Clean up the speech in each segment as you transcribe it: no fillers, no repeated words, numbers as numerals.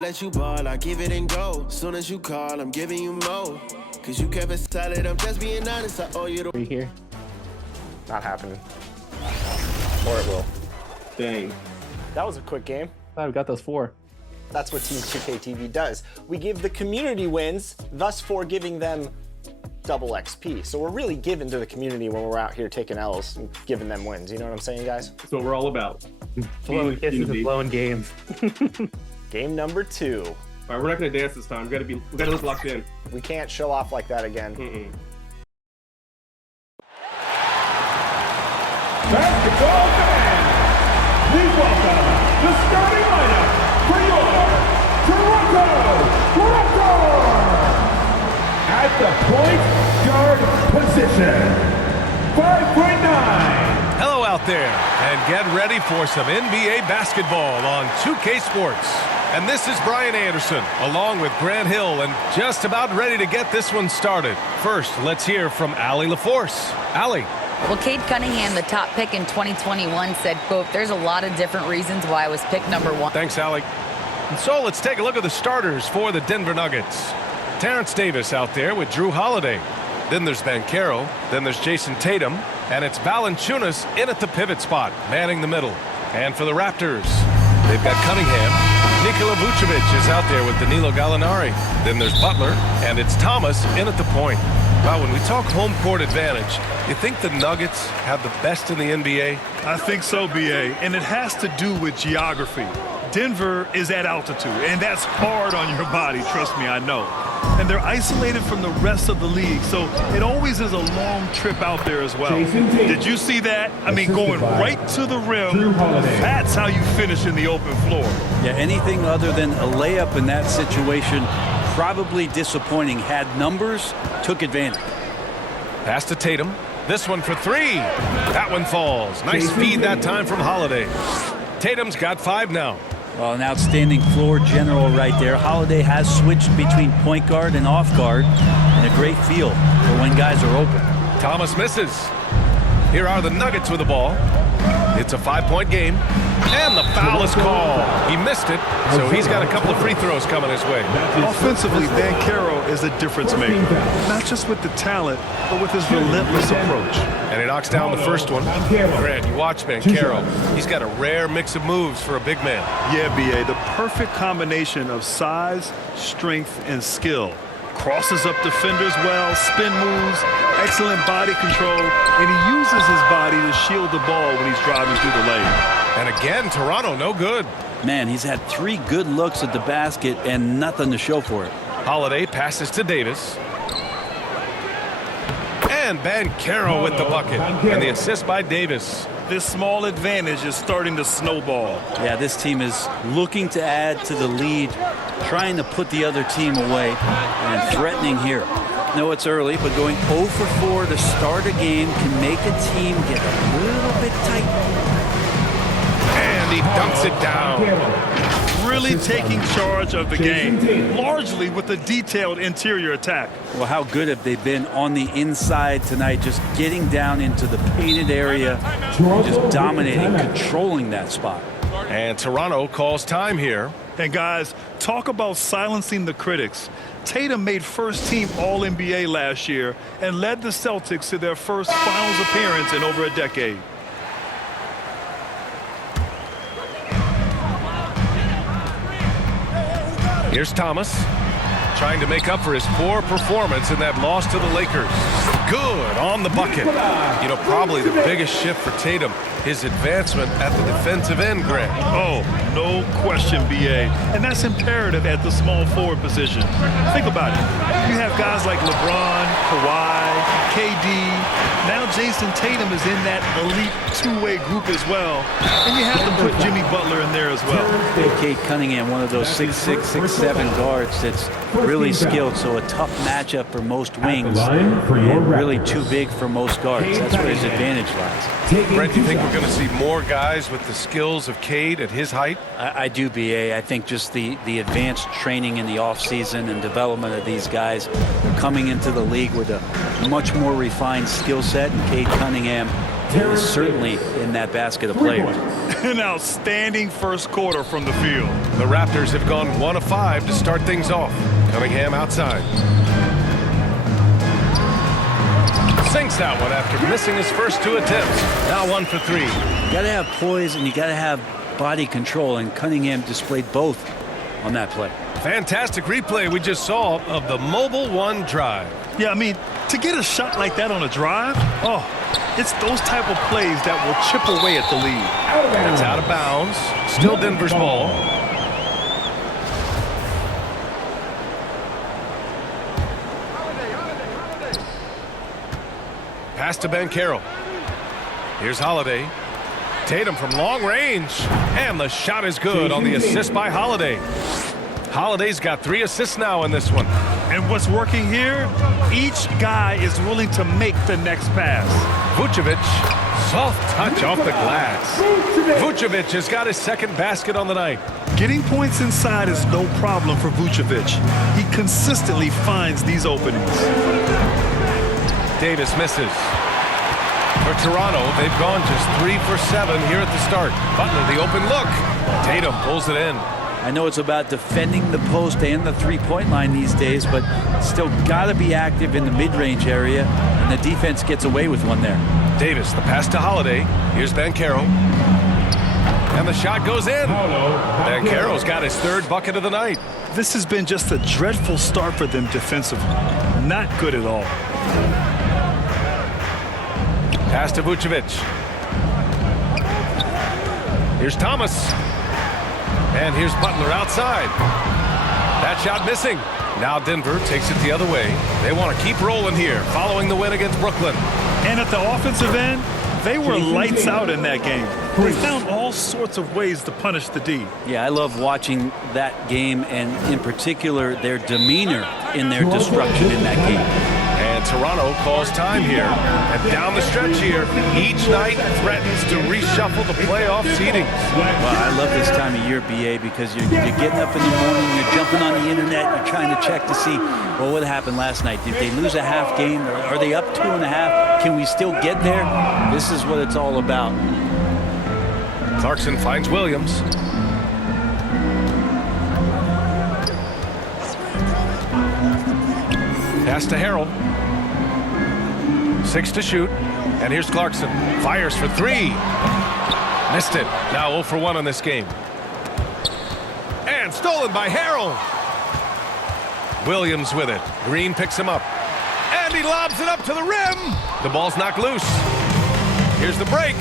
Let you ball, I give it and go. Soon as you call, I'm giving you more. Cause you kept it solid, I'm just being honest. I owe you the. Are you here? Not happening. Or it will. Dang. That was a quick game. I've got those 4. That's what Team 2K TV does. We give the community wins, thus for giving them double XP. So we're really giving to the community when we're out here taking L's and giving them wins. You know what I'm saying, guys? That's what we're all about. Blowing kisses and blowing games. Game number 2. All right, we're not gonna dance this time. We gotta look locked in. We can't show off like that again. Basketball fans, please welcome the starting lineup for your Toronto Raptors. At the point guard position, 5'9". Hello out there, and get ready for some NBA basketball on 2K Sports. And this is Brian Anderson, along with Grant Hill, and just about ready to get this one started. First, let's hear from Allie LaForce. Allie. Well, Cade Cunningham, the top pick in 2021, said, quote, "There's a lot of different reasons why I was picked number 1. Thanks, Allie. And so let's take a look at the starters for the Denver Nuggets. Terrence Davis out there with Drew Holiday. Then there's Banchero. Then there's Jason Tatum. And it's Valanciunas in at the pivot spot, manning the middle. And for the Raptors, they've got Cunningham. Nikola Vucevic is out there with Danilo Gallinari. Then there's Butler, and it's Thomas in at the point. Wow, when we talk home court advantage, you think the Nuggets have the best in the NBA? I think so, BA, and it has to do with geography. Denver is at altitude, and that's hard on your body, trust me, I know. And they're isolated from the rest of the league, so it always is a long trip out there as well. Did you see that? I mean, going right to the rim, that's how you finish in the open floor. Yeah, anything other than a layup in that situation, probably disappointing. Had numbers, took advantage. Pass to Tatum. This one for 3. That one falls. Nice feed that time from Holiday. Tatum's got 5 now. Well, an outstanding floor general right there. Holiday has switched between point guard and off guard, and a great feel for when guys are open. Thomas misses. Here are the Nuggets with the ball. It's a 5-point game, and the foul is called. He missed it, so he's got a couple of free throws coming his way. Offensively, Banchero is a difference maker, not just with the talent, but with his relentless approach. And he knocks down the first one. Grant, you watch Banchero. He's got a rare mix of moves for a big man. Yeah, BA, the perfect combination of size, strength, and skill. Crosses up defenders well, spin moves, excellent body control, and he uses his body to shield the ball when he's driving through the lane. And again, Toronto, no good. Man, he's had 3 good looks at the basket and nothing to show for it. Holiday passes to Davis. And Banchero with the bucket. And the assist by Davis. This small advantage is starting to snowball. Yeah, this team is looking to add to the lead, trying to put the other team away, and threatening here. No, it's early, but going 0 for 4 to start a game can make a team get a little bit tight. And he dunks it down. Really taking charge of the game, largely with a detailed interior attack. Well, how good have they been on the inside tonight, just getting down into the painted area, just dominating, controlling that spot. And Toronto calls time here. And guys, talk about silencing the critics. Tatum made first-team All-NBA last year and led the Celtics to their first finals appearance in over a decade. Here's Thomas, trying to make up for his poor performance in that loss to the Lakers. Good on the bucket. You know, probably the biggest shift for Tatum, his advancement at the defensive end, Grant. Oh, no question, BA. And that's imperative at the small forward position. Think about it. You have guys like LeBron, Kawhi, KD. Now Jason Tatum is in that elite two-way group as well. And you have to put Jimmy Butler in there as well. Cade Cunningham, one of those 6'6", 6'7" guards that's really skilled, so a tough matchup for most wings, and really too big for most guards. That's where his advantage lies. Brent, do you think we're going to see more guys with the skills of Cade at his height? I do, BA. I think just the advanced training in the offseason and development of these guys, they're coming into the league with a much more refined skill set, and Cade Cunningham is certainly in that basket of players. An outstanding first quarter from the field. The Raptors have gone 1 of 5 to start things off. Cunningham outside. Sinks that one after missing his first 2 attempts. Now 1 for 3. You got to have poise and you got to have body control, and Cunningham displayed both on that play. Fantastic replay we just saw of the mobile 1 drive. Yeah, I mean, to get a shot like that on a drive, oh, it's those type of plays that will chip away at the lead. It's out of bounds. Still Denver's ball. Pass to Banchero. Here's Holiday. Tatum from long range. And the shot is good on the assist by Holiday. Holiday's got 3 assists now in this one. And what's working here? Each guy is willing to make the next pass. Vucevic, soft touch off the glass. Vucevic has got his second basket on the night. Getting points inside is no problem for Vucevic. He consistently finds these openings. Davis misses. For Toronto, they've gone just 3 for 7 here at the start. Butler, the open look. Tatum pulls it in. I know it's about defending the post and the three-point line these days, but still got to be active in the mid-range area, and the defense gets away with one there. Davis, the pass to Holiday. Here's Banchero. And the shot goes in. Banchero's got his 3rd bucket of the night. This has been just a dreadful start for them defensively. Not good at all. Pass to Vucevic. Here's Thomas. And here's Butler outside. That shot missing. Now Denver takes it the other way. They want to keep rolling here following the win against Brooklyn. And at the offensive end, they were lights out in that game. They found all sorts of ways to punish the D. Yeah, I love watching that game, and in particular their demeanor in their destruction in that game. And Toronto calls time here. And down the stretch here, each night threatens to reshuffle the playoff seedings. Well, I love this time of year, BA, because you're getting up in the morning, you're jumping on the internet, you're trying to check to see, well, what happened last night? Did they lose a half game? Are they up 2.5? Can we still get there? This is what it's all about. Clarkson finds Williams. Pass to Harrell. 6 to shoot. And here's Clarkson. Fires for 3. Missed it. Now 0 for 1 on this game. And stolen by Harrell. Williams with it. Green picks him up. And he lobs it up to the rim. The ball's knocked loose. Here's the break.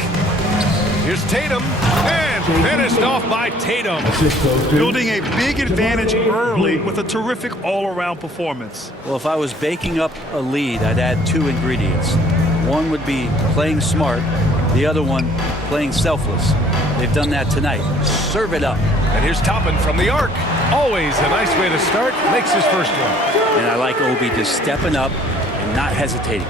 Here's Tatum. And finished off by Tatum. Building a big advantage early with a terrific all-around performance. Well, if I was baking up a lead, I'd add 2 ingredients. One would be playing smart. The other one, playing selfless. They've done that tonight. Serve it up. And here's Toppin from the arc. Always a nice way to start. Makes his first one. And I like Obi just stepping up and not hesitating.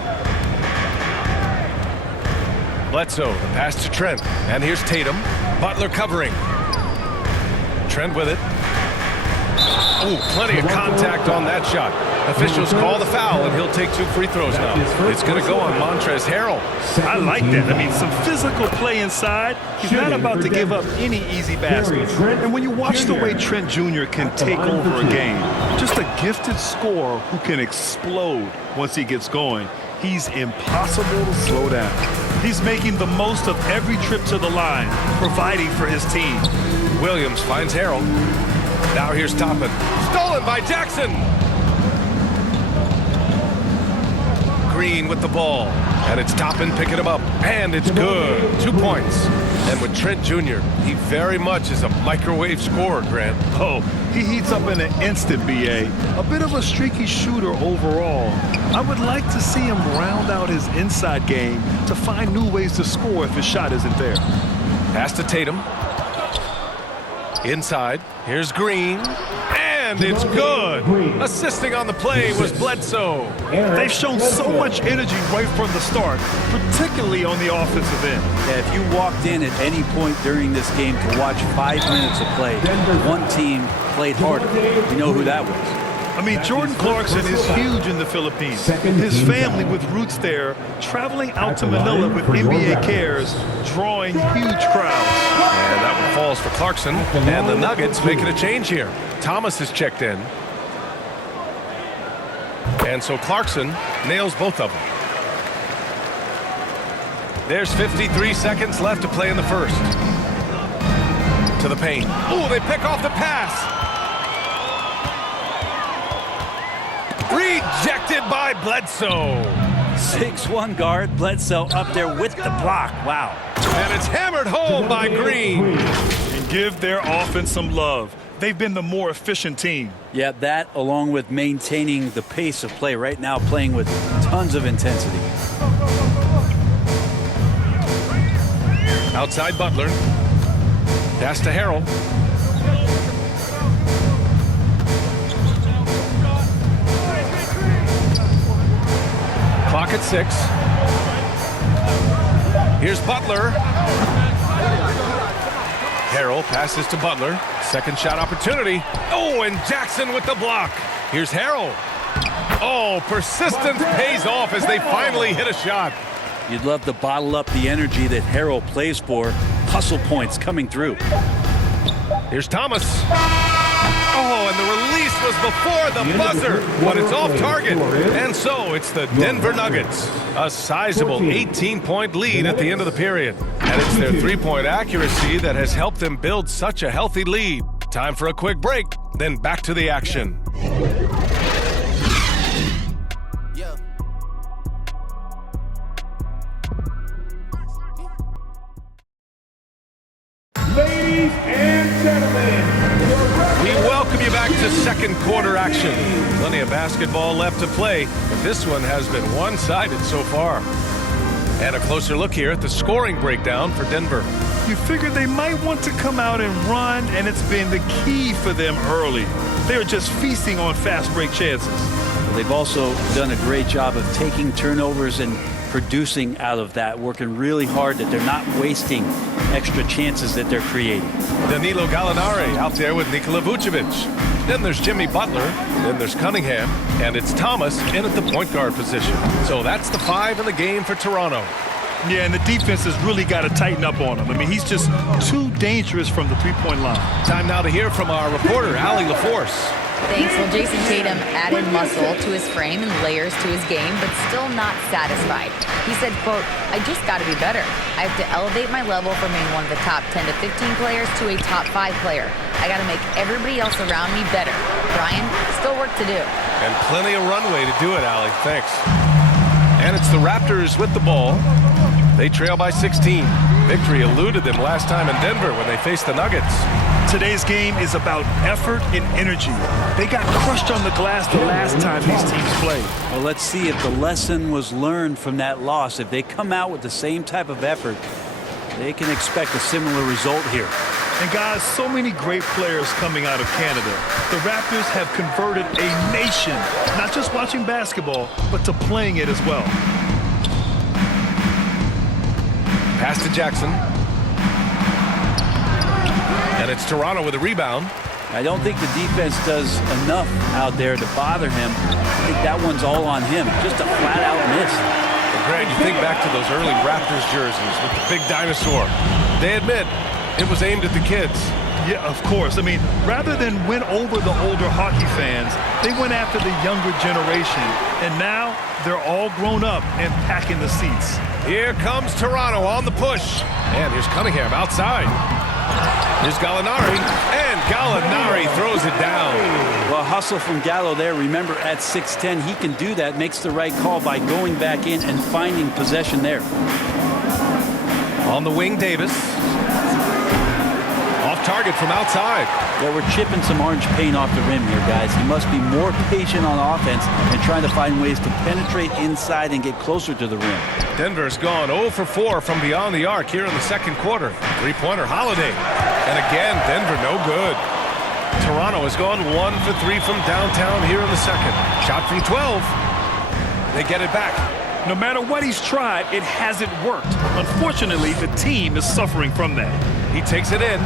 Bledsoe, the pass to Trent. And here's Tatum. Butler covering. Trent with it. Ooh, plenty of contact on that shot. Officials call the foul, and he'll take 2 free throws now. It's going to go on Montrezl Harrell. I like that. I mean, some physical play inside. He's not about to give up any easy baskets. And when you watch the way Trent Jr. can take over a game, just a gifted scorer who can explode once he gets going. He's impossible to slow down. He's making the most of every trip to the line, providing for his team. Williams finds Harrell. Now here's Toppin. Stolen by Jackson. Green with the ball. And it's Toppin picking him up. And it's good. 2 points. And with Trent Jr., he very much is a microwave scorer, Grant. Oh, he heats up in an instant, BA. A bit of a streaky shooter overall. I would like to see him round out his inside game to find new ways to score if his shot isn't there. Pass to Tatum. Inside. Here's Green. And it's good. Assisting on the play was Bledsoe. They've shown so much energy right from the start, particularly on the offensive end. Yeah, if you walked in at any point during this game to watch 5 minutes of play, one team played harder. You know who that was. I mean, Jordan Clarkson is huge in the Philippines. His family with roots there, traveling out to Manila with NBA cares, drawing huge crowds. And that one falls for Clarkson. And the Nuggets making a change here. Thomas is checked in. And so Clarkson nails both of them. There's 53 seconds left to play in the first. To the paint. Oh, they pick off the pass. Rejected by Bledsoe. 6'1" guard, Bledsoe up there with the block. Wow. And it's hammered home by Green. And give their offense some love. They've been the more efficient team. Yeah, that along with maintaining the pace of play right now, playing with tons of intensity. Outside Butler. Pass to Harrell. Clock at 6. Here's Butler. Harrell passes to Butler. Second shot opportunity. Oh, and Jackson with the block. Here's Harrell. Oh, persistence pays off as they finally hit a shot. You'd love to bottle up the energy that Harrell plays for. Hustle points coming through. Here's Thomas. Oh, and the release was before the buzzer, but it's off target. And so it's the Denver Nuggets. A sizable 18-point lead at the end of the period. And it's their three-point accuracy that has helped them build such a healthy lead. Time for a quick break, then back to the action. Ladies and gentlemen, we welcome you back to second quarter action. Plenty of basketball left to play, but this one has been one-sided so far. And a closer look here at the scoring breakdown for Denver. You figure they might want to come out and run, and it's been the key for them early. They're just feasting on fast break chances. They've also done a great job of taking turnovers and producing out of that, working really hard that they're not wasting extra chances that they're creating. Danilo Gallinari out there with Nikola Vucevic. Then there's Jimmy Butler. Then there's Cunningham. And it's Thomas in at the point guard position. So that's the 5 in the game for Toronto. Yeah, and the defense has really got to tighten up on him. I mean, he's just too dangerous from the three-point line. Time now to hear from our reporter, Allie LaForce. Thanks. Well, Jason Tatum added muscle to his frame and layers to his game, but still not satisfied. He said, quote, "I just got to be better. I have to elevate my level from being one of the top 10 to 15 players to a top 5 player. I got to make everybody else around me better. Brian, still work to do." And plenty of runway to do it, Allie. Thanks. And it's the Raptors with the ball. They trail by 16. Victory eluded them last time in Denver when they faced the Nuggets. Today's game is about effort and energy. They got crushed on the glass the last time these teams played. Well, let's see if the lesson was learned from that loss. If they come out with the same type of effort, they can expect a similar result here. And guys, so many great players coming out of Canada. The Raptors have converted a nation, not just watching basketball, but to playing it as well. Pass to Jackson. And it's Toronto with a rebound. I don't think the defense does enough out there to bother him. I think that one's all on him. Just a flat-out miss. Greg, you think back to those early Raptors jerseys with the big dinosaur. They admit it was aimed at the kids. Yeah, of course. I mean, rather than win over the older hockey fans, they went after the younger generation. And now they're all grown up and packing the seats. Here comes Toronto on the push. And here's Cunningham outside. Here's Gallinari. And Gallinari throws it down. Well, hustle from Gallo there. Remember, at 6'10", he can do that. Makes the right call by going back in and finding possession there. On the wing, Davis. Off target from outside. Yeah, we're chipping some orange paint off the rim here, guys. He must be more patient on offense and trying to find ways to penetrate inside and get closer to the rim. Denver's gone 0 for 4 from beyond the arc here in the second quarter. Three-pointer Holiday. And again, Denver no good. Toronto has gone 1 for 3 from downtown here in the second. Shot from 12. They get it back. No matter what he's tried, it hasn't worked. Unfortunately, the team is suffering from that. He takes it in.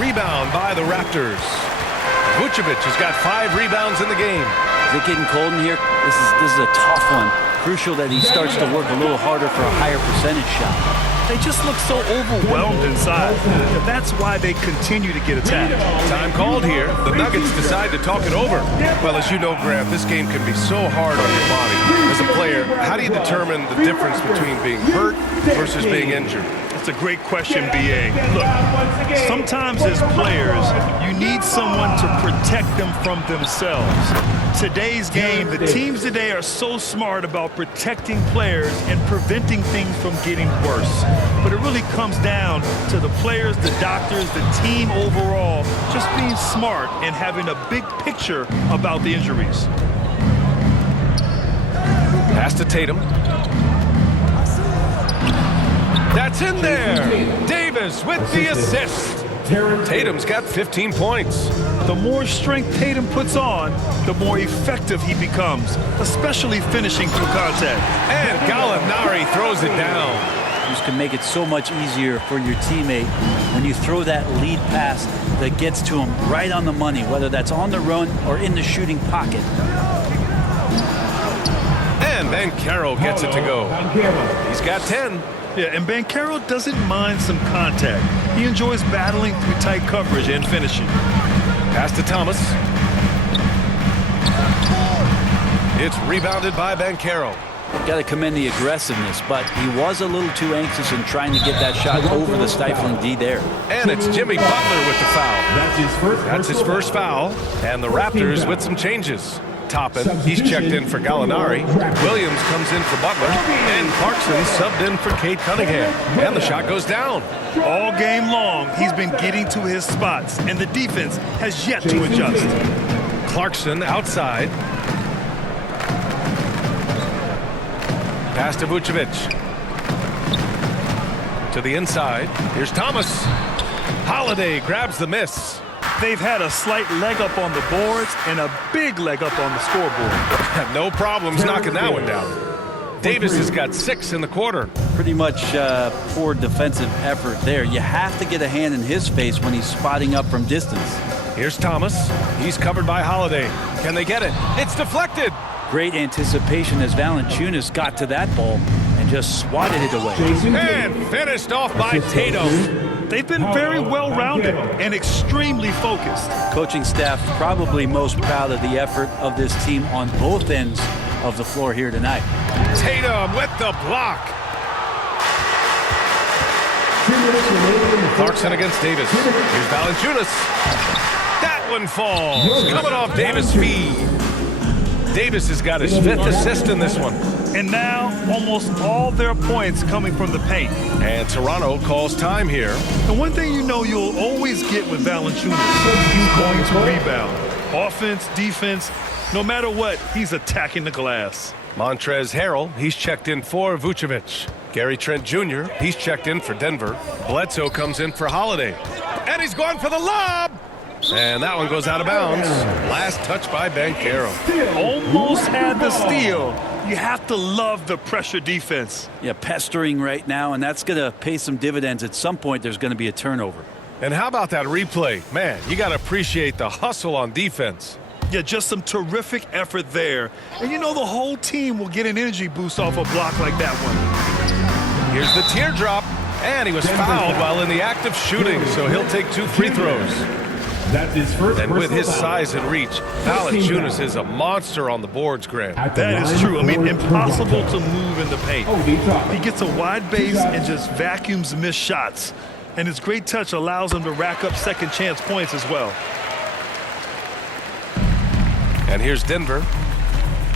Rebound by the Raptors. Vucevic has got 5 rebounds in the game. Is it getting cold in here? This is a tough one. Crucial that he starts to work a little harder for a higher percentage shot. They just look so overwhelmed inside. That's why they continue to get attacked. Time called here. The Nuggets decide to talk it over. Well, as you know, Grant, this game can be so hard on your body. As a player, how do you determine the difference between being hurt versus being injured? That's a great question, B.A. Look, sometimes as players, you need someone to protect them from themselves. Today's game, the teams today are so smart about protecting players and preventing things from getting worse. But it really comes down to the players, the doctors, the team overall, just being smart and having a big picture about the injuries. Pass to Tatum. That's in there. Davis with the assist. Tatum's got 15 points. The more strength Tatum puts on, the more effective he becomes, especially finishing through contact. And Gallinari throws it down. This can make it so much easier for your teammate when you throw that lead pass that gets to him right on the money, whether that's on the run or in the shooting pocket. And Banchero gets it to go. He's got 10. Yeah, and Banchero doesn't mind some contact. He enjoys battling through tight coverage and finishing. Pass to Thomas. It's rebounded by Banchero. Got to commend the aggressiveness, but he was a little too anxious in trying to get that shot over the stifling D there. And it's Jimmy Butler with the foul. That's his first foul. And the Raptors with some changes. Toppin, he's checked in for Gallinari. Williams comes in for Butler. And Clarkson subbed in for Cade Cunningham. And the shot goes down. All game long, he's been getting to his spots, and the defense has yet to adjust. Clarkson outside. Pass to Vucevic. To the inside. Here's Thomas. Holiday grabs the miss. They've had a slight leg up on the boards and a big leg up on the scoreboard. No problems knocking that one down. Davis has got 6 in the quarter. Pretty much poor defensive effort there. You have to get a hand in his face when he's spotting up from distance. Here's Thomas. He's covered by Holiday. Can they get it? It's deflected. Great anticipation as Valanciunas got to that ball and just swatted it away. And finished off by Tatum. They've been very well-rounded and extremely focused. Coaching staff probably most proud of the effort of this team on both ends of the floor here tonight. Tatum with the block. Clarkson against Davis. Here's Valanciunas. That one falls. Coming off Davis' feed. Davis has got his 5th assist in this one. And now, almost all their points coming from the paint. And Toronto calls time here. And one thing you know you'll always get with Valanciunas, he's going to rebound. Offense, defense, no matter what, he's attacking the glass. Montrezl Harrell, he's checked in for Vucevic. Gary Trent Jr., he's checked in for Denver. Bledsoe comes in for Holiday. And he's going for the lob! And that one goes out of bounds. Last touch by Banchero. Almost had the steal. You have to love the pressure defense. Yeah, pestering right now, and that's going to pay some dividends. At some point, there's going to be a turnover. And how about that replay? Man, you got to appreciate the hustle on defense. Yeah, just some terrific effort there. And you know the whole team will get an energy boost off a block like that one. Here's the teardrop. And he was fouled while in the act of shooting, so he'll take 2 free throws. That's his first. And with his size and reach, Valanciunas is a monster on the boards, Grant. That is true. I mean, impossible to move in the paint. He gets a wide base and just vacuums missed shots. And his great touch allows him to rack up second chance points as well. And here's Denver.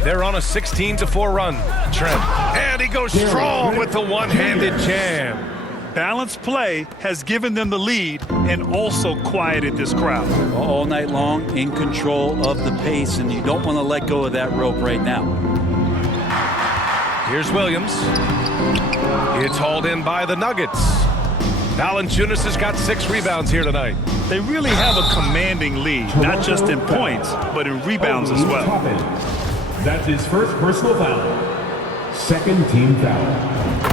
They're on a 16-4 run. Trent. And he goes strong with the one-handed jam. Balanced play has given them the lead and also quieted this crowd. All night long, in control of the pace, and you don't want to let go of that rope right now. Here's Williams. It's hauled in by the Nuggets. Valanciunas has got 6 rebounds here tonight. They really have a commanding lead, not just in points, but in rebounds as well. That's his first personal foul. Second team foul.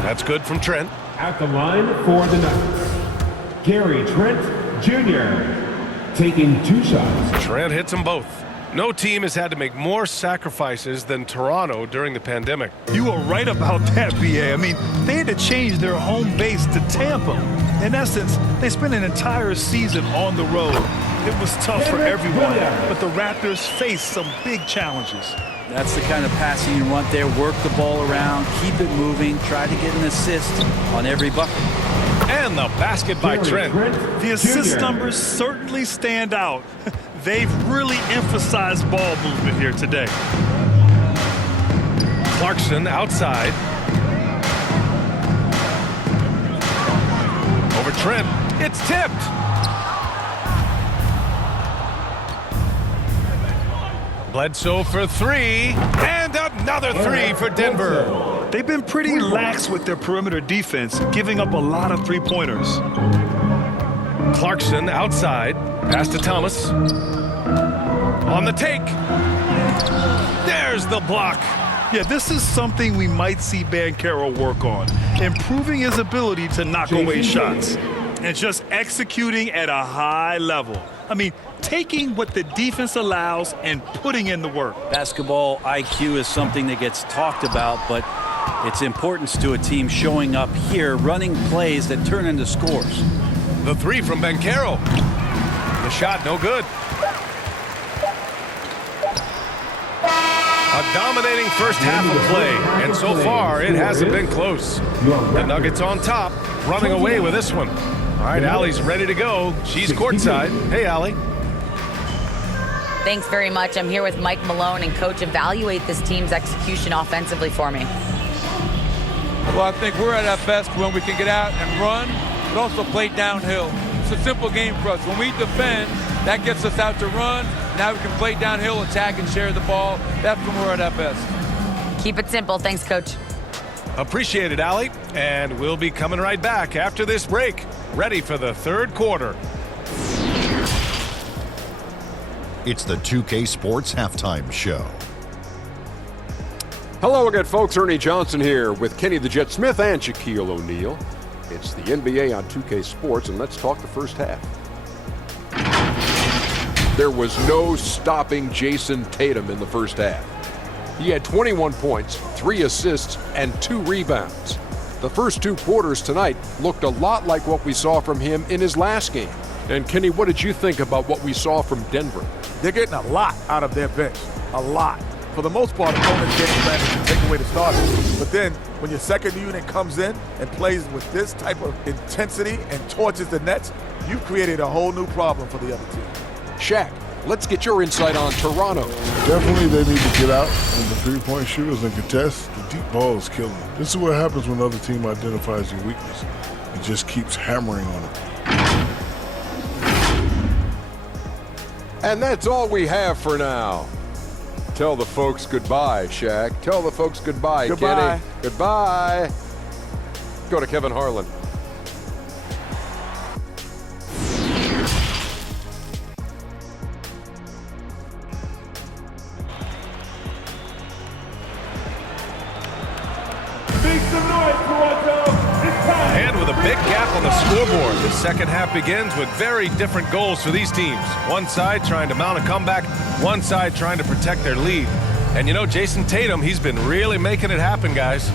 That's good from Trent. At the line for the Nuggets, Gary Trent Jr. taking 2 shots. Trent hits them both. No team has had to make more sacrifices than Toronto during the pandemic. You are right about that, BA. I mean, they had to change their home base to Tampa. In essence, they spent an entire season on the road. It was tough for everyone, but the Raptors faced some big challenges. That's the kind of passing you want there. Work the ball around, keep it moving, try to get an assist on every bucket. And the basket by Trent. The assist numbers certainly stand out. They've really emphasized ball movement here today. Clarkson outside. Over Trent. It's tipped. Bledsoe for 3. And another 3 for Denver. They've been pretty lax with their perimeter defense, giving up a lot of three-pointers. Clarkson outside. Pass to Thomas. On the take. There's the block. Yeah, this is something we might see Banchero work on, improving his ability to knock away shots and just executing at a high level. I mean, taking what the defense allows and putting in the work. Basketball IQ is something that gets talked about, but its importance to a team showing up here, running plays that turn into scores. The 3 from Banchero. The shot no good. A dominating first half of play, and so far it hasn't been close. The Nuggets on top, running away with this one. All right, Allie's ready to go. She's courtside. Hey, Allie. Thanks very much. I'm here with Mike Malone, and Coach, evaluate this team's execution offensively for me. Well, I think we're at our best when we can get out and run, but also play downhill. It's a simple game for us. When we defend, that gets us out to run. Now we can play downhill, attack, and share the ball. That's when we're at our best. Keep it simple. Thanks, Coach. Appreciate it, Allie. And we'll be coming right back after this break. Ready for the third quarter. It's the 2K Sports Halftime Show. Hello again, folks. Ernie Johnson here with Kenny the Jet Smith and Shaquille O'Neal. It's the NBA on 2K Sports, and let's talk the first half. There was no stopping Jason Tatum in the first half. He had 21 points, 3 assists, and 2 rebounds. The first 2 quarters tonight looked a lot like what we saw from him in his last game. And Kenny, what did you think about what we saw from Denver? They're getting a lot out of their bench, a lot. For the most part, opponents game plan is to take away the starters. But then, when your second unit comes in and plays with this type of intensity and torches the Nets, you've created a whole new problem for the other team. Shaq, let's get your insight on Toronto. Definitely they need to get out on the three-point shooters and contest. The deep ball is killing them. This is what happens when the other team identifies your weakness. It just keeps hammering on it. And that's all we have for now. Tell the folks goodbye, Shaq. Tell the folks goodbye, Goodbye. Kenny. Goodbye. Go to Kevin Harlan. Make some noise, Toronto. It's time. And with a big gap on the scoreboard, the second half begins with very different goals for these teams. One side trying to mount a comeback, one side trying to protect their lead. And you know, Jason Tatum, he's been really making it happen, guys.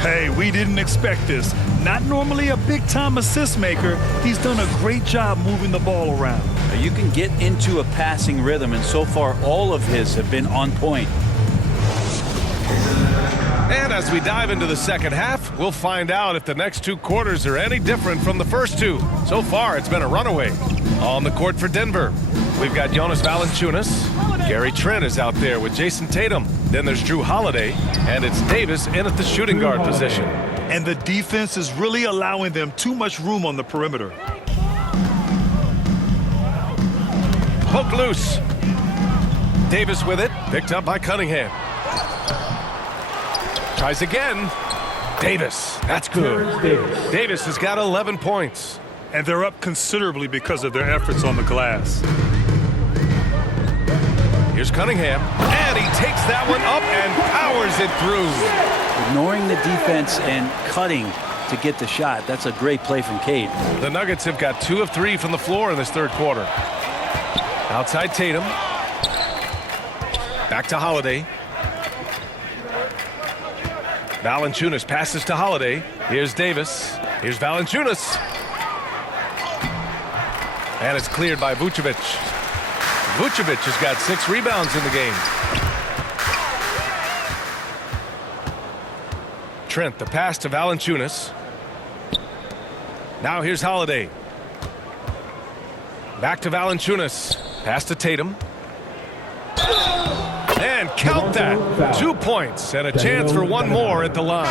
Hey, we didn't expect this. Not normally a big-time assist maker. He's done a great job moving the ball around. Now, you can get into a passing rhythm, and so far all of his have been on point. And as we dive into the second half, we'll find out if the next 2 quarters are any different from the first 2. So far, it's been a runaway. On the court for Denver, we've got Jonas Valanciunas. Gary Trent is out there with Jason Tatum. Then there's Drew Holiday, and it's Davis in at the shooting guard position. And the defense is really allowing them too much room on the perimeter. Poke loose. Davis with it, picked up by Cunningham. Tries again. Davis, that's good. Davis has got 11 points. And they're up considerably because of their efforts on the glass. Here's Cunningham, and he takes that one up and powers it through. Ignoring the defense and cutting to get the shot. That's a great play from Cade. The Nuggets have got 2 of 3 from the floor in this third quarter. Outside Tatum. Back to Holiday. Valanciunas passes to Holiday. Here's Davis. Here's Valanciunas. And it's cleared by Vucevic. Vucevic has got 6 rebounds in the game. Trent, the pass to Valanciunas. Now here's Holiday. Back to Valanciunas. Pass to Tatum. And count that. 2 points and a chance for one more at the line.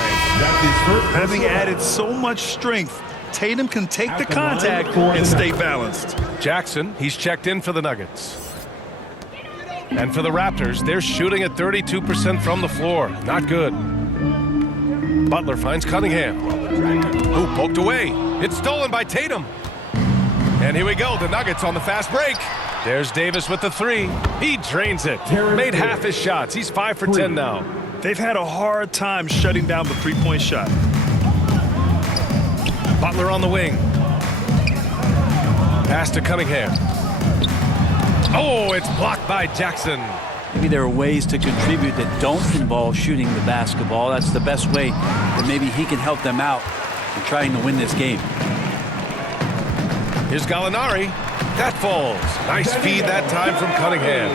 Having added so much strength, Tatum can take the contact and stay balanced. Jackson, he's checked in for the Nuggets. And for the Raptors, they're shooting at 32% from the floor. Not good. Butler finds Cunningham. Who poked away. It's stolen by Tatum. And here we go, the Nuggets on the fast break. There's Davis with the 3. He drains it. Made half his shots. He's 5 for 10 now. They've had a hard time shutting down the three-point shot. Butler on the wing. Pass to Cunningham. Oh, it's blocked by Jackson. Maybe there are ways to contribute that don't involve shooting the basketball. That's the best way that maybe he can help them out in trying to win this game. Here's Gallinari. That falls. Nice feed that time from Cunningham.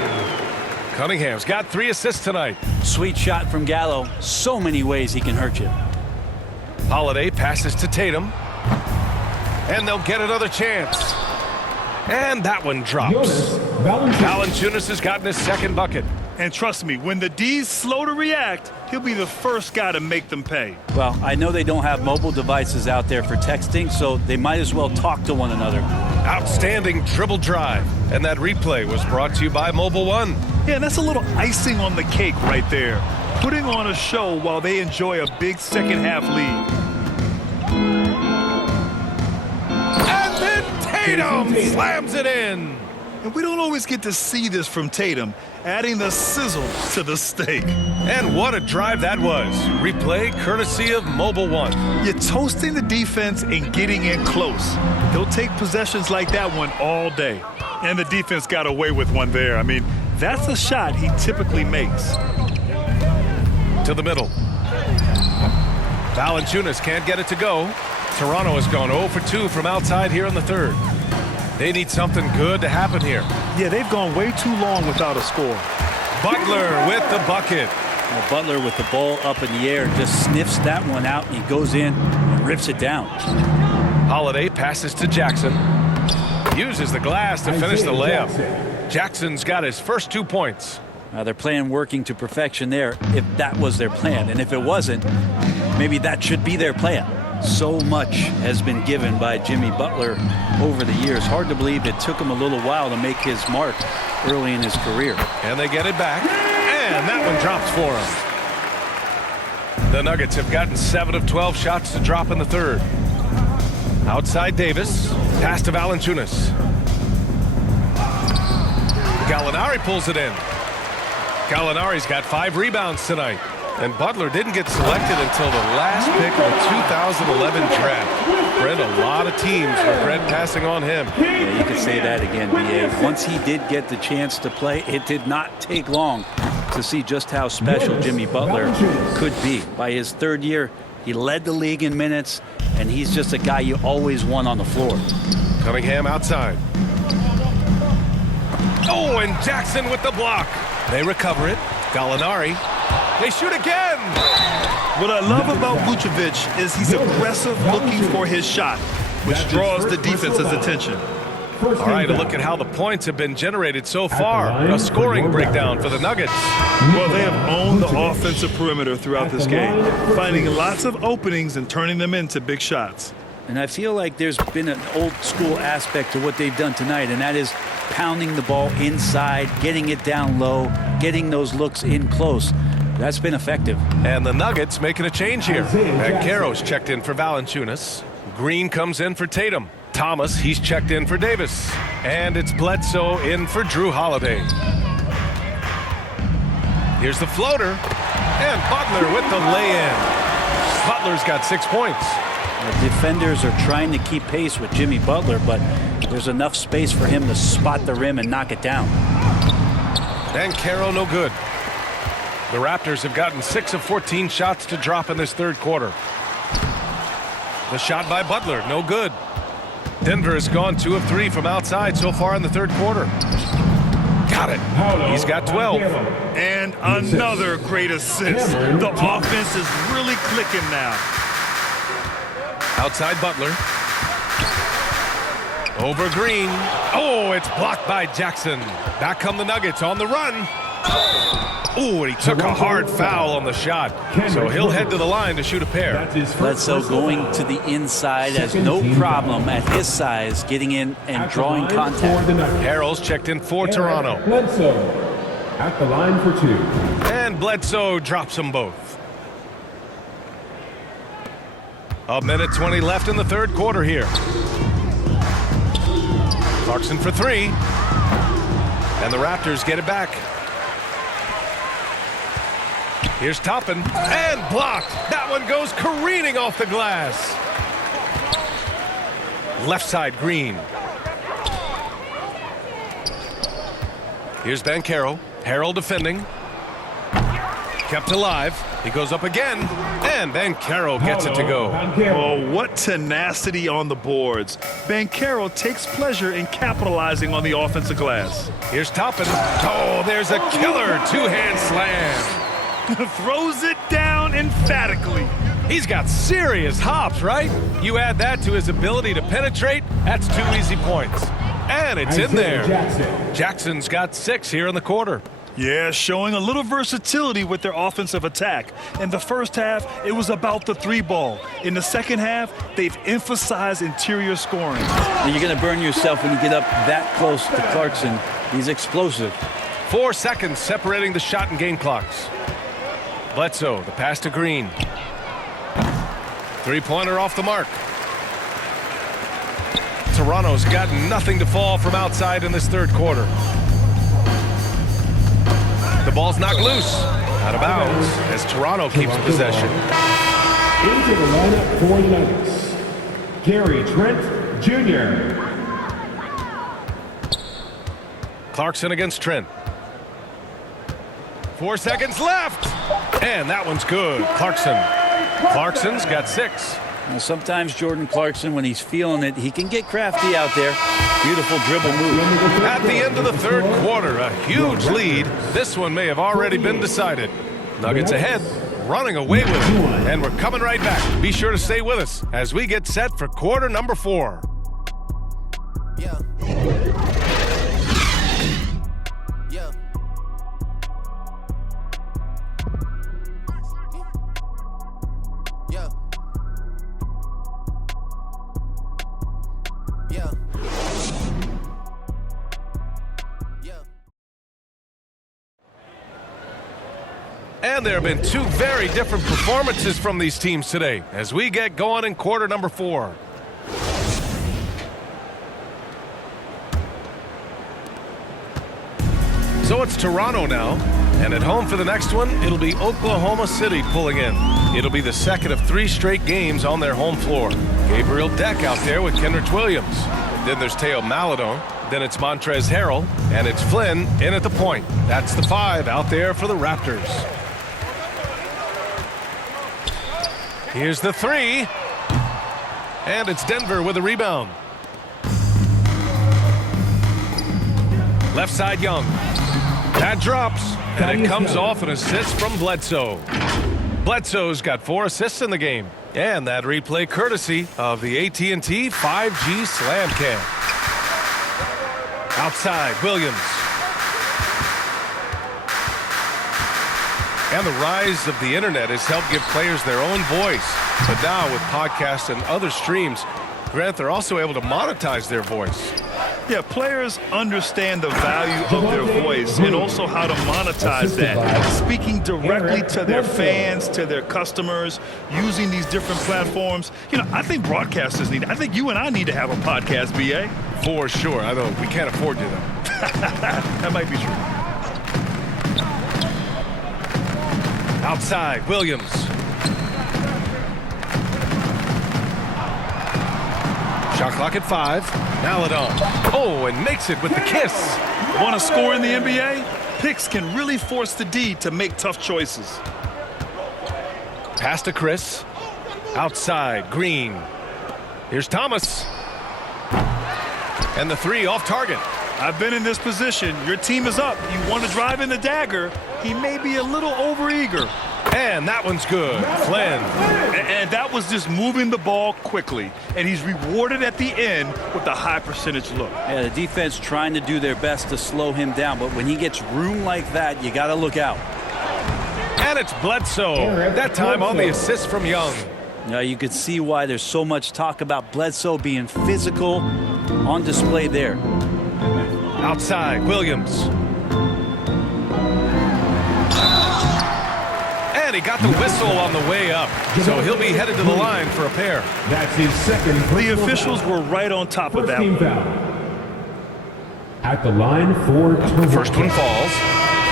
Cunningham's got 3 assists tonight. Sweet shot from Gallo. So many ways he can hurt you. Holiday passes to Tatum. And they'll get another chance. And that one drops. Valanciunas has gotten his 2nd bucket. And trust me, when the D's slow to react, he'll be the first guy to make them pay. Well, I know they don't have mobile devices out there for texting, so they might as well talk to one another. Outstanding dribble drive. And that replay was brought to you by Mobile One. Yeah, that's a little icing on the cake right there. Putting on a show while they enjoy a big second-half lead. And then Tatum slams it in. And we don't always get to see this from Tatum, adding the sizzle to the steak. And what a drive that was. Replay courtesy of Mobile One. You're toasting the defense and getting in close. They'll take possessions like that one all day. And the defense got away with one there. I mean, that's a shot he typically makes. To the middle. Valanciunas can't get it to go. Toronto has gone 0 for 2 from outside here in the 3rd. They need something good to happen here. Yeah, they've gone way too long without a score. Butler with the bucket. Well, Butler with the ball up in the air just sniffs that one out, and he goes in and rips it down. Holiday passes to Jackson. Uses the glass to finish the layup. Jackson's got his first 2 points. Their plan working to perfection there, if that was their plan. And if it wasn't, maybe that should be their plan. So much has been given by Jimmy Butler over the years. Hard to believe it took him a little while to make his mark early in his career. And they get it back. And that one drops for him. The Nuggets have gotten 7 of 12 shots to drop in the 3rd. Outside Davis. Pass to Valanciunas. Gallinari pulls it in. Gallinari's got 5 rebounds tonight. And Butler didn't get selected until the last pick of the 2011 draft. Brent, a lot of teams regret passing on him. Yeah, you could say that again, B.A. Once he did get the chance to play, it did not take long to see just how special Jimmy Butler could be. By his 3rd year, he led the league in minutes, and he's just a guy you always want on the floor. Cunningham outside. Oh, and Jackson with the block. They recover it. Gallinari. They shoot again. What I love about Vucevic is he's aggressive looking for his shot, which draws the defense's attention. All right, a look at how the points have been generated so far. A scoring breakdown for the Nuggets. Well, they have owned the offensive perimeter throughout this game, finding lots of openings and turning them into big shots. And I feel like there's been an old school aspect to what they've done tonight, and that is pounding the ball inside, getting it down low, getting those looks in close. That's been effective. And the Nuggets making a change here. Banchero's checked in for Valanciunas. Green comes in for Tatum. Thomas, he's checked in for Davis. And it's Bledsoe in for Drew Holiday. Here's the floater. And Butler with the lay-in. Butler's got 6 points. The defenders are trying to keep pace with Jimmy Butler, but there's enough space for him to spot the rim and knock it down. Banchero, no good. The Raptors have gotten 6 of 14 shots to drop in this third quarter. The shot by Butler, no good. Denver has gone 2 of 3 from outside so far in the third quarter. Got it. He's got 12. And another great assist. The offense is really clicking now. Outside Butler. Over Green. Oh, it's blocked by Jackson. Back come the Nuggets on the run. Oh, and he took a hard foul on the shot. So he'll head to the line to shoot a pair. Bledsoe going to the inside has no problem at his size getting in and drawing contact. Harrell's checked in for Toronto. Bledsoe at the line for 2. And Bledsoe drops them both. A minute 20 left in the third quarter here. Clarkson for 3. And the Raptors get it back. Here's Toppin, and blocked. That one goes careening off the glass. Left side, Green. Here's Banchero. Harrell defending. Kept alive. He goes up again, and Banchero gets it to go. Oh, what tenacity on the boards. Banchero takes pleasure in capitalizing on the offensive glass. Here's Toppin. Oh, there's a killer two-hand slam. Throws it down emphatically. He's got serious hops, right? You add that to his ability to penetrate, that's 2 easy points. And it's in there. Jackson's got 6 here in the quarter. Yeah, showing a little versatility with their offensive attack. In the first half, it was about the 3-ball. In the second half, they've emphasized interior scoring. You're going to burn yourself when you get up that close to Clarkson. He's explosive. 4 seconds separating the shot and game clocks. Bledsoe, the pass to Green. 3-pointer off the mark. Toronto's got nothing to fall from outside in this third quarter. The ball's knocked loose. Out of bounds as Toronto keeps possession. Into the lineup for the Nuggets, Gary Trent Jr. Clarkson against Trent. 4 seconds left. And that one's good. Clarkson's got 6. Now, sometimes Jordan Clarkson, when he's feeling it, he can get crafty out there. Beautiful dribble move. At the end of the third quarter, a huge lead. This one may have already been decided. Nuggets ahead, running away with it. And we're coming right back. Be sure to stay with us as we get set for quarter number 4. Yeah. And there have been 2 very different performances from these teams today as we get going in quarter number 4. So it's Toronto now, and at home for the next one, it'll be Oklahoma City pulling in. It'll be the second of 3 straight games on their home floor. Gabriel Deck out there with Kenrich Williams. Then there's Teo Maledon. Then it's Montrezl Harrell, and it's Flynn in at the point. That's the 5 out there for the Raptors. Here's the 3. And it's Denver with a rebound. Left side Young. That drops. And it comes off an assist from Bledsoe. Bledsoe's got 4 assists in the game. And that replay courtesy of the AT&T 5G Slam Cam. Outside, Williams. And the rise of the internet has helped give players their own voice. But now with podcasts and other streams, Grant, they're also able to monetize their voice. Yeah, players understand the value of their voice and also how to monetize that. Speaking directly to their fans, to their customers, using these different platforms. You know, I think broadcasters need, I think you and I need to have a podcast, BA. For sure. I know we can't afford you, though. That might be true. Outside, Williams. Shot clock at 5. Maladon. Oh, and makes it with the kiss. Want to score in the NBA? Picks can really force the D to make tough choices. Pass to Chris. Outside, Green. Here's Thomas. And the 3 off target. I've been in this position. Your team is up. You want to drive in the dagger. He may be a little overeager. And that one's good. Flynn. And that was just moving the ball quickly. And he's rewarded at the end with a high percentage look. Yeah, the defense trying to do their best to slow him down. But when he gets room like that, you got to look out. And it's Bledsoe. That time on the assist from Young. Now you could see why there's so much talk about Bledsoe being physical on display there. Outside, Williams. And he got the whistle on the way up. So he'll be headed to the line for a pair. That's his second. The officials were right on top of that Team one. foul. At the line for Toronto. First one falls.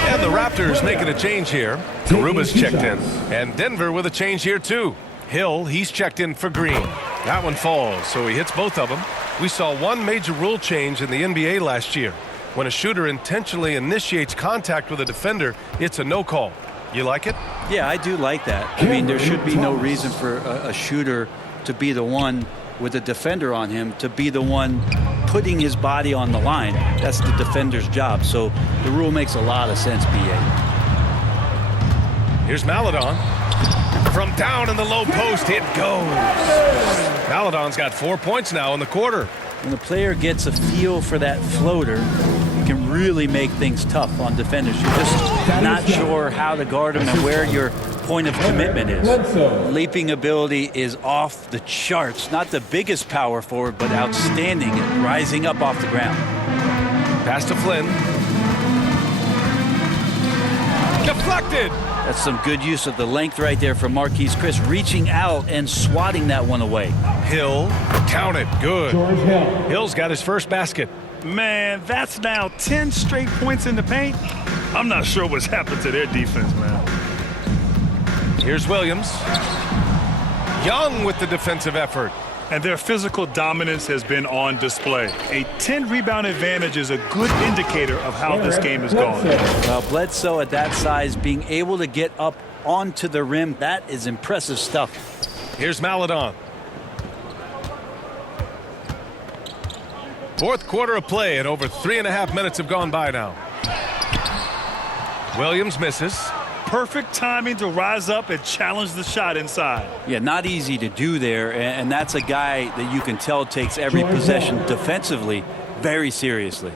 And the Raptors making a change here. Karuba's checked in. And Denver with a change here too. Hill, he's checked in for Green. That one falls, so he hits both of them. We saw one major rule change in the NBA last year. When a shooter intentionally initiates contact with a defender, it's a no call. You like it? Yeah, I do like that. I mean, there should be no reason for a shooter to be the one with a defender on him, to be the one putting his body on the line. That's the defender's job. So the rule makes a lot of sense, B.A. Here's Maladon. From down in the low post, it goes. Maladon's got 4 points now in the quarter. When the player gets a feel for that floater, it can really make things tough on defenders. You're just not sure how to guard him and where your point of commitment is. Leaping ability is off the charts. Not the biggest power forward, but outstanding at rising up off the ground. Pass to Flynn. Deflected. That's some good use of the length right there from Marquise Chris, reaching out and swatting that one away. Hill, count it, good. George Hill. Hill's got his first basket. Man, that's now 10 straight points in the paint. I'm not sure what's happened to their defense, man. Here's Williams. Young with the defensive effort. And their physical dominance has been on display. A 10-rebound advantage is a good indicator of how this game is going. Well, Bledsoe at that size being able to get up onto the rim, that is impressive stuff. Here's Maladon. Fourth quarter of play, and over 3.5 minutes have gone by now. Williams misses. Perfect timing to rise up and challenge the shot inside. Yeah, not easy to do there, and that's a guy that you can tell takes every possession defensively very seriously.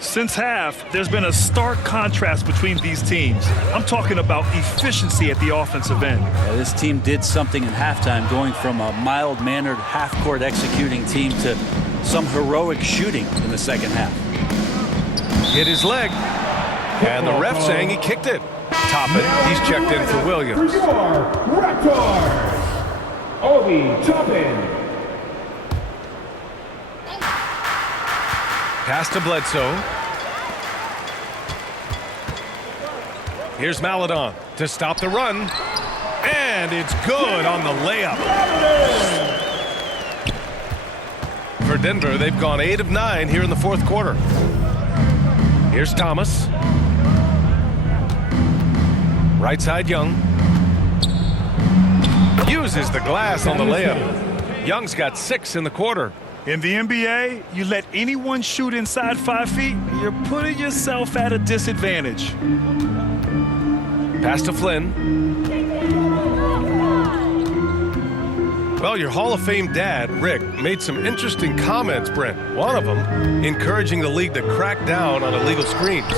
Since half, there's been a stark contrast between these teams. I'm talking about efficiency at the offensive end. Yeah, this team did something in halftime, going from a mild-mannered half-court executing team to some heroic shooting in the second half. Hit his leg, and the ref saying he kicked it. Toppin, he's checked in for Williams. For your Raptors, Obi Toppin. Pass to Bledsoe. Here's Maladon to stop the run. And it's good on the layup. For Denver, they've gone 8 of 9 here in the fourth quarter. Here's Thomas. Right side, Young. Uses the glass on the layup. Young's got 6 in the quarter. In the NBA, you let anyone shoot inside 5 feet, you're putting yourself at a disadvantage. Pass to Flynn. Well, your Hall of Fame dad, Rick, made some interesting comments, Brent. One of them encouraging the league to crack down on illegal screens.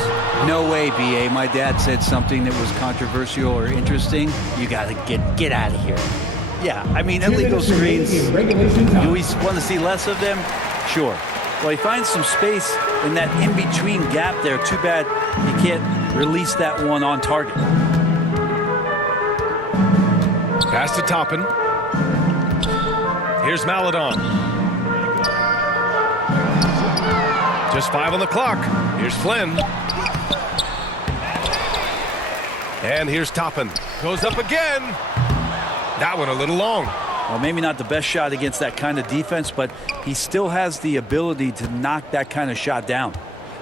No way, B.A. My dad said something that was controversial or interesting. You got to get out of here. Yeah, I mean, illegal screens, do we want to see less of them? Sure. Well, he finds some space in that in-between gap there. Too bad you can't release that one on target. Pass to Toppin. Here's Maladon. Just 5 on the clock. Here's Flynn. And here's Toppin. Goes up again. That one a little long. Well, maybe not the best shot against that kind of defense, but he still has the ability to knock that kind of shot down.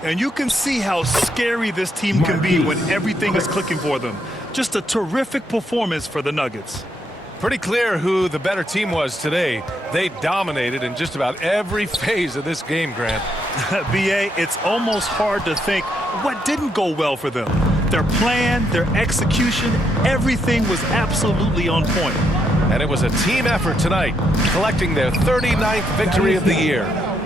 And you can see how scary this team can be when everything is clicking for them. Just a terrific performance for the Nuggets. Pretty clear who the better team was today. They dominated in just about every phase of this game, Grant. BA, it's almost hard to think what didn't go well for them. Their plan, their execution, everything was absolutely on point. And it was a team effort tonight, collecting their 39th victory of the year.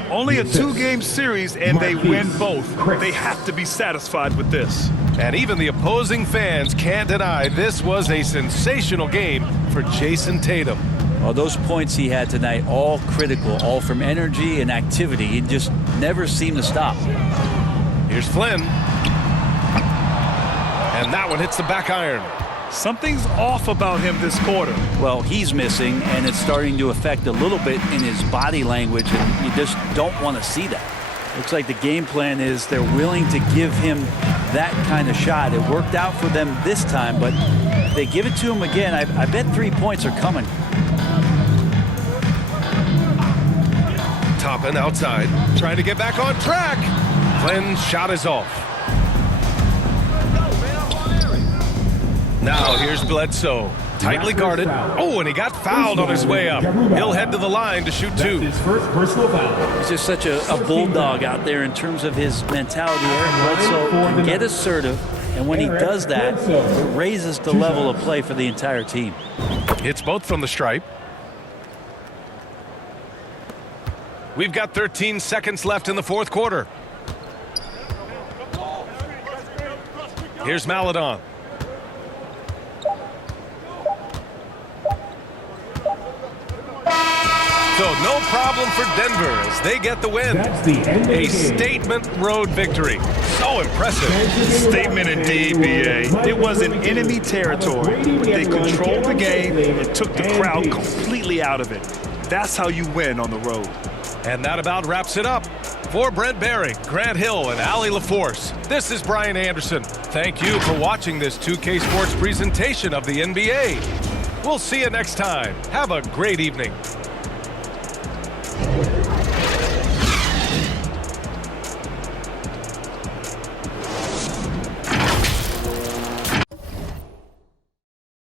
Only a 2-game series, and they win both. They have to be satisfied with this. And even the opposing fans can't deny this was a sensational game for Jason Tatum. Well, those points he had tonight, all critical, all from energy and activity. He just never seemed to stop. Here's Flynn. And that one hits the back iron. Something's off about him this quarter. Well, he's missing, and it's starting to affect a little bit in his body language, and you just don't want to see that. Looks like the game plan is they're willing to give him that kind of shot. It worked out for them this time, but if they give it to him again, I bet 3 points are coming. Toppin outside, trying to get back on track. Flynn's shot is off. Now here's Bledsoe, tightly guarded. Oh, and he got fouled on his way up. He'll head to the line to shoot 2. His first personal foul. He's just such a bulldog out there in terms of his mentality. Eric Bledsoe can get assertive, and when he does that, it raises the level of play for the entire team. Hits both from the stripe. We've got 13 seconds left in the fourth quarter. Here's Maledon. So no problem for Denver as they get the win. A statement road victory. So impressive. Statement indeed, BA. It was in enemy territory, but they controlled the game and took the crowd completely out of it. That's how you win on the road. And that about wraps it up. For Brent Barry, Grant Hill, and Allie LaForce, this is Brian Anderson. Thank you for watching this 2K Sports presentation of the NBA. We'll see you next time. Have a great evening.